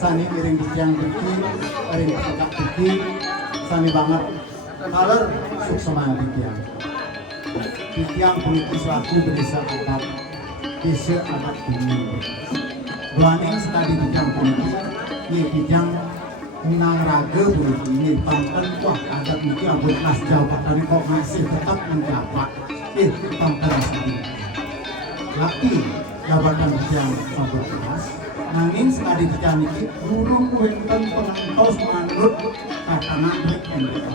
sani iring dijang beki, iring tegak beki, sani banget kaler suksema dijang. Dijang puniki selaku berdesa adat, desa adat bumi. Duaning sekali dijang puniki, ini dijang menang raga puniki ini pangkat wah adat niki abot nas jabatan kok masih tetap menjabat. Pangkat sekali. Laki jabatan dijang abot nas. Nanging sekali dijang niki guru kuwenten pengantos manut katanan mereka.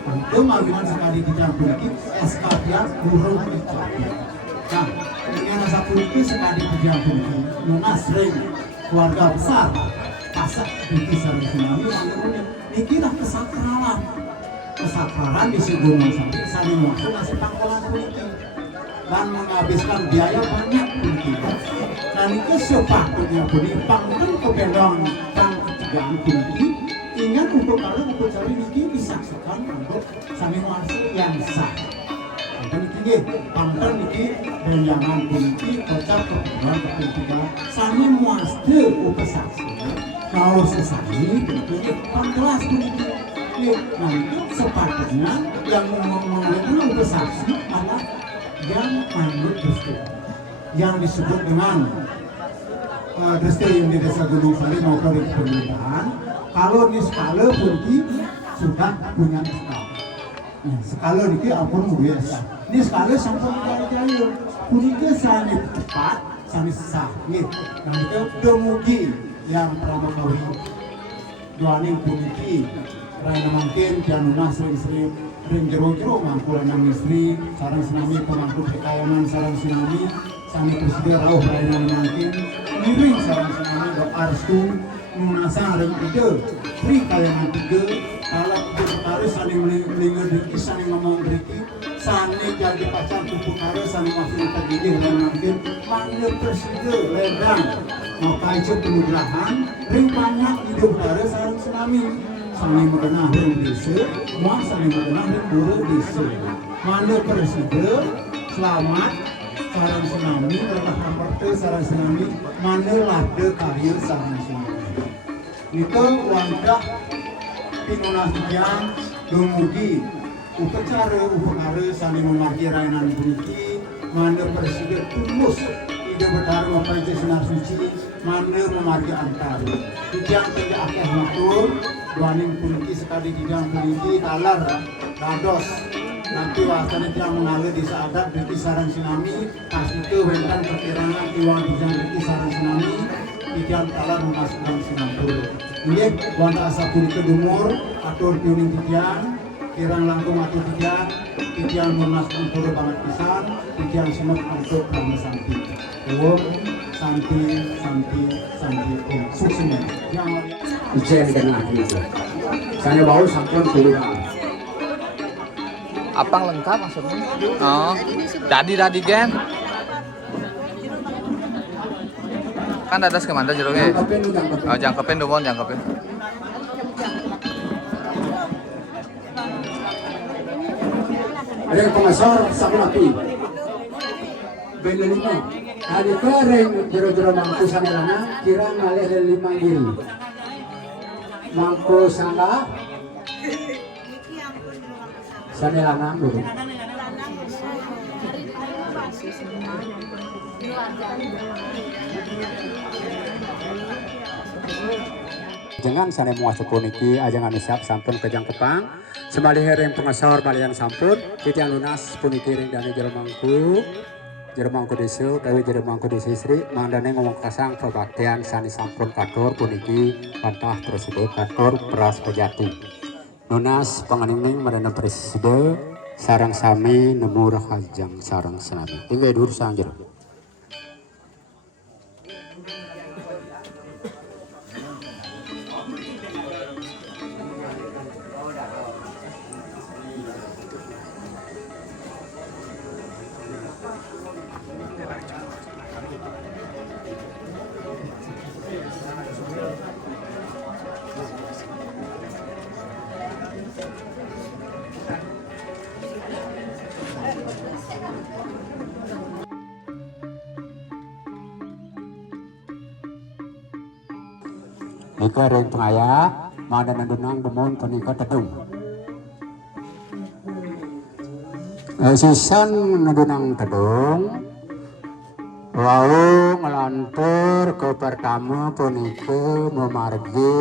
Itu mawinan sekali dijang puniki SK dia guru mereka. Nah, dengan asa puniki sekali dijang puniki nunas ring keluarga besar pasak puniki sareng sinami niki lah kesakralan di Gunung Sari sami maksud nasi pangkolan puniki dan menghabiskan biaya banyak puniki. Nah niki sepatutnya puniki pangkan kebendong kang ketigaan puniki ingat untuk kalau cari niki disaksikan untuk sami maksud yang sah. Dan niki pangkan niki benjangan puniki kocak perbulan kepuntika sami muasde upesaksi. Kalau sesami puniki pangkelas puniki. Nah itu sepatutnya yang mengalami upesaksi adalah yang manut desti yang disebut dengan desti yang di desa Gunung Sari maupun di pemerintahan. Kalau di skala puniki sudah punya skala. Nah, skala niki ampun biasa. Ini skala sampun jaya. Puniki sami tepat, sami sah. Nah itu dumugi yang pramukawi. Duaning puniki raya mungkin janunas istri ring jero-jero mangkul nang istri sarang sinami pemangku kekayaman sarang sinami sami presiden rauh raya mungkin miring sarang sinami doarstu nunasa ring ide tri kayaman tiga alat berkari saling melingkar diri saling ngomong diri sani jadi pacar tubuh kare saling masuk tergigih raya mungkin manggil presiden ledang mau kaji penugrahan ring banyak hidup kare sarang sinami saling mengenal yang desa, semua saling mengenal yang buruk desa. Mana presiden selamat sarang tsunami, terlepas rapporte sarang tsunami, mana lada karya sarang tsunami. Itu wajah timunas yang dumugi upacara saling memargi rainan buniki, mana presiden tulus ide bertaruh apa itu sinar suci, mana memargi antara. Yang tidak akan matur. Duaning puniki sekali dijang puniki talar dados nanti wasana tidak mengalir di saadat di sarang sinami pasti itu wentan perkiraan iwang dijang di sarang sinami dijang talar memasukkan sinampur ini wanda asa puniki dumur atur piuning dijang kirang langkung atur dijang memasukkan pura banget pisan dijang semut untuk kami santi santi om suksesnya Ujian di tengah itu. Saya baru sampun kuliah. Apang lengkap maksudnya? Oh, dadi gen. Kan ada kemana jeruknya? Oh, jangkepin dulu, jangkepin. Ada pengasor sama lagi. Benda lima. Ada kering jero-jero mangku sanelana kira ngalih 5 giri. Mangku sana sanelana dulu. Jangan sana muasuk puniki ajangan isap sampun kejang kepang sembali hereng pengasor balian sampun titian lunas puniki ring dani jero mangku desa kawi jero mangku desa istri mandane ngomong kasang pebaktian sani sampun katur puniki pantah presiden katur peras pejati lunas panganining marana presiden sarang sami nemur hajang sarang senami tinggal dur sang jero. Niko ring pengaya madana dunang demun punika tedung. Sisan dunang tedung wau ngelantur ke pertama punika memargi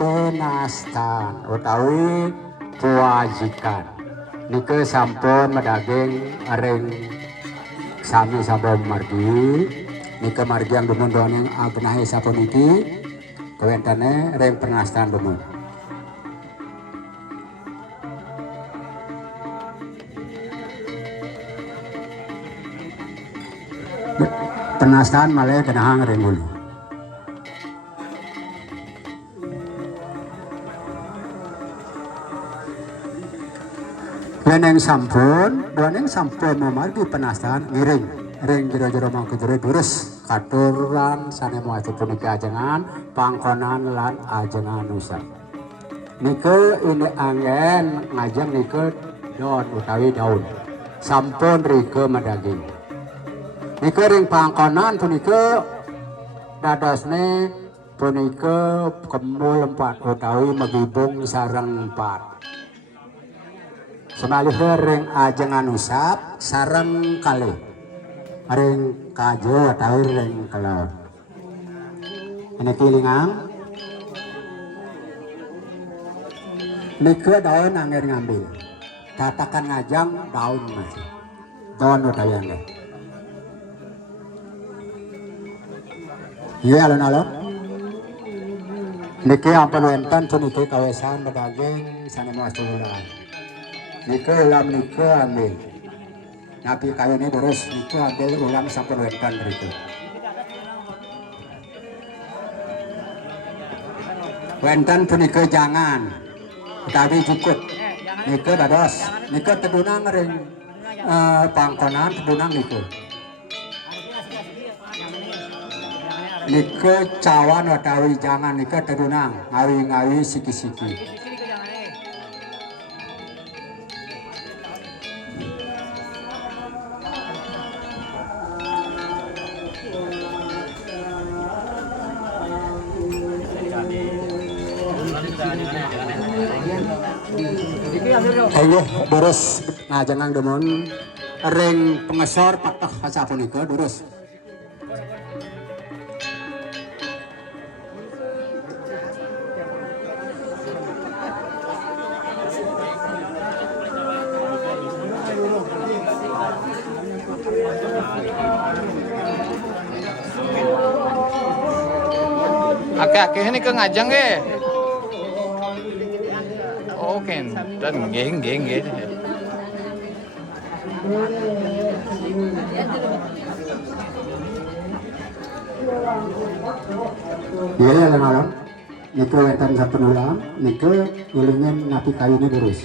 penastan utawi kewajikan. Niko sampun medaging ring sami sampun margi. Niko margi yang demun doning abenahe sapuniki kawentane ring penastan demun. Penastan malah kenahang ring uli. Weneng sampun memargi penastan ngiring ring jero-jero mangku jero durus katuran sanemu atu punika ajengan pangkonan lan ajengan nusa. Nike ini angin ngajeng nike daun utawi daun sampun rike medaging. Nike ring pangkonan punika dadosne punika kemul 4 utawi megibung sareng 4. Semalih ring ajengan usap sareng kali ring kajo atau ring kelon. Ini kilingang nike daun angin ngambil katakan ngajang daun masih daun utawi angin. Iya alon-alon niki ampun wenten puniki kawesan bedaging sanemu astululan. Nike ulam nike ambil napi kayu ini terus nike ambil ulam sampun wenten itu. Wenten punike jangan tapi cukup nike dados nike tedunang ring pangkonan tedunang nike. Nike cawan utawi jangan nike tedunang ngawi-ngawi siki-siki. Ayo durus ngajengang demun ring pengesor patah sapunika durus. Akeh-akeh ini ke ngajang ke. Oke, dan geng. Iya malam. Nike wetan sampun ulam, nike ulingin napi kayu ini durus.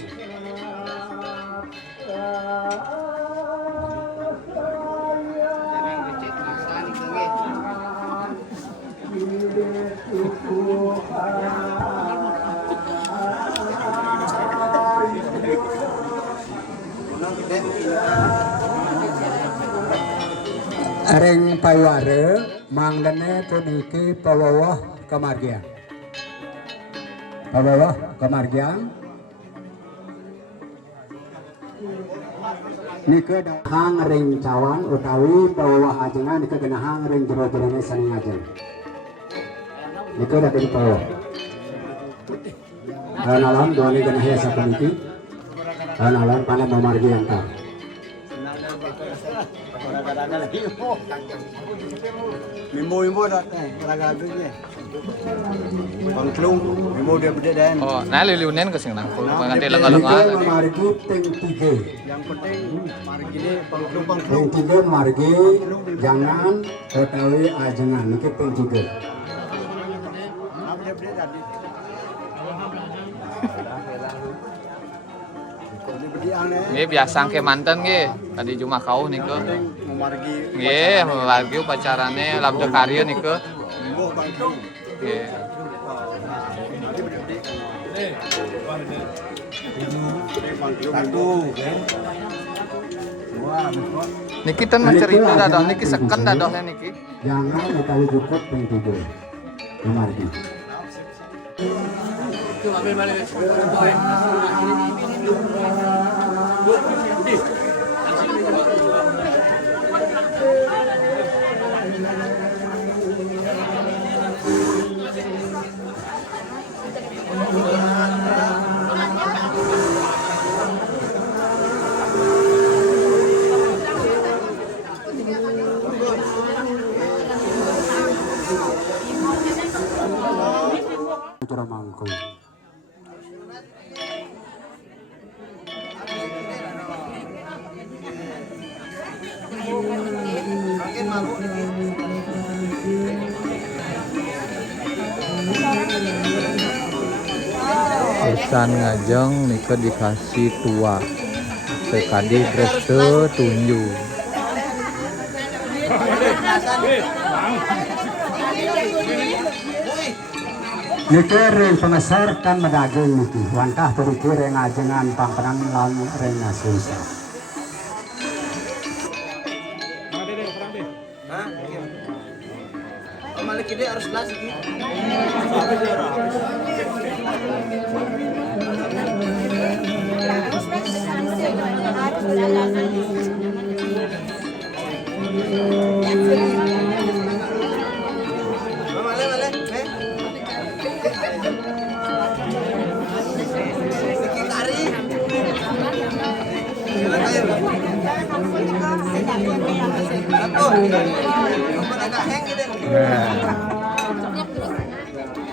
Ring payuare manglene puniki pawawah kemargian. Pawawah kemargian. Nike dahang ring cawan utawi pawawah ajengan nike genahang ring jero-jerone saning ajeng. Nike dadi pawawah. Alam doni genahya sapuniki. Alam pana memargi antar. Mimbo dah raga-raganya. Bangklung, mimbo dia beda dan. Oh, nah liliunen ke sini nang. Nanti lenga-lenga. Memargi ping 3. Yang penting margi ini bangklung. Ping 3 margi jangan utawi ajengan niki ping 3. Dia beda tadi. Nggih biasa ke manten nggih. Tadi cuma kau nih ke. Memargi. Nggih, memargi upacarane labda karya nih ke. Mimbo bangklung. Nggih. Niki ten mencerita dadoh niki seken dadohnya niki. Jangan utawi cukup ping 3. Memargi. Jero mangku. Pesan ngajeng nika dikasih tua sekadi dreste tunju. Niki ring pengesor kan medaging niki wantah turiki ring ajengan pampenan lan ring nasusah. Malik ini harus kelas ini.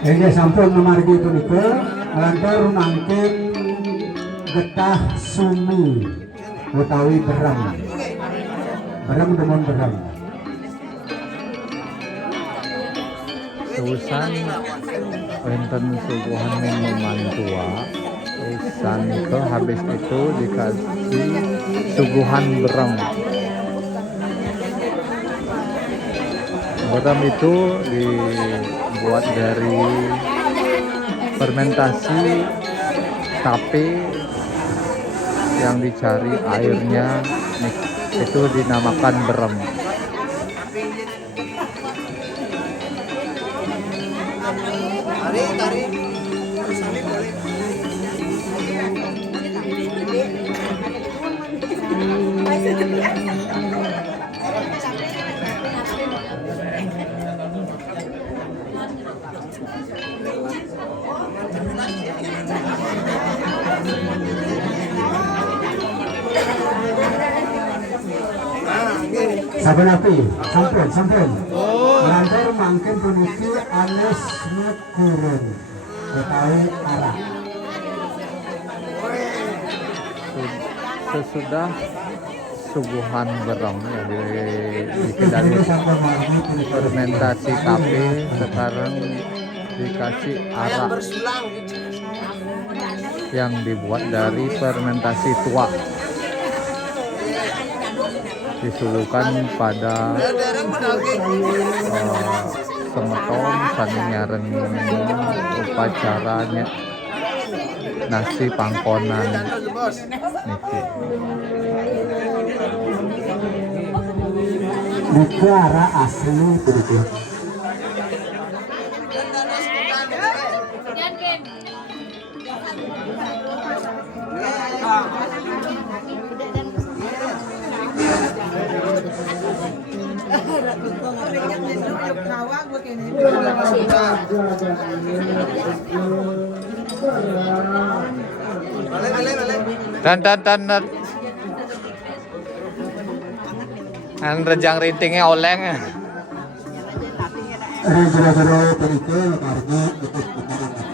Ini sampun memargi punika lantar mangkin getah sumi utawi berem. Berem demun berem. Seusan wonten suguhan minuman tua. Usan itu habis itu dikasih suguhan berem. Berem itu dibuat dari fermentasi tape yang dicari airnya itu dinamakan berem. Tarik. Sambil boleh. Saben api, sampun. Lantar mangkin puniki anes ngegurun utawi arak. Sesudah suguhan berem ya di fermentasi tape, sekarang dikasih arak yang dibuat dari fermentasi tua, disuguhkan pada semeton saninyareng upacaranya nasi pangkonan niki. Negara asli berikut. Dan an rejang rintingnya oleng. Jero-jero berikut karena ikut kita.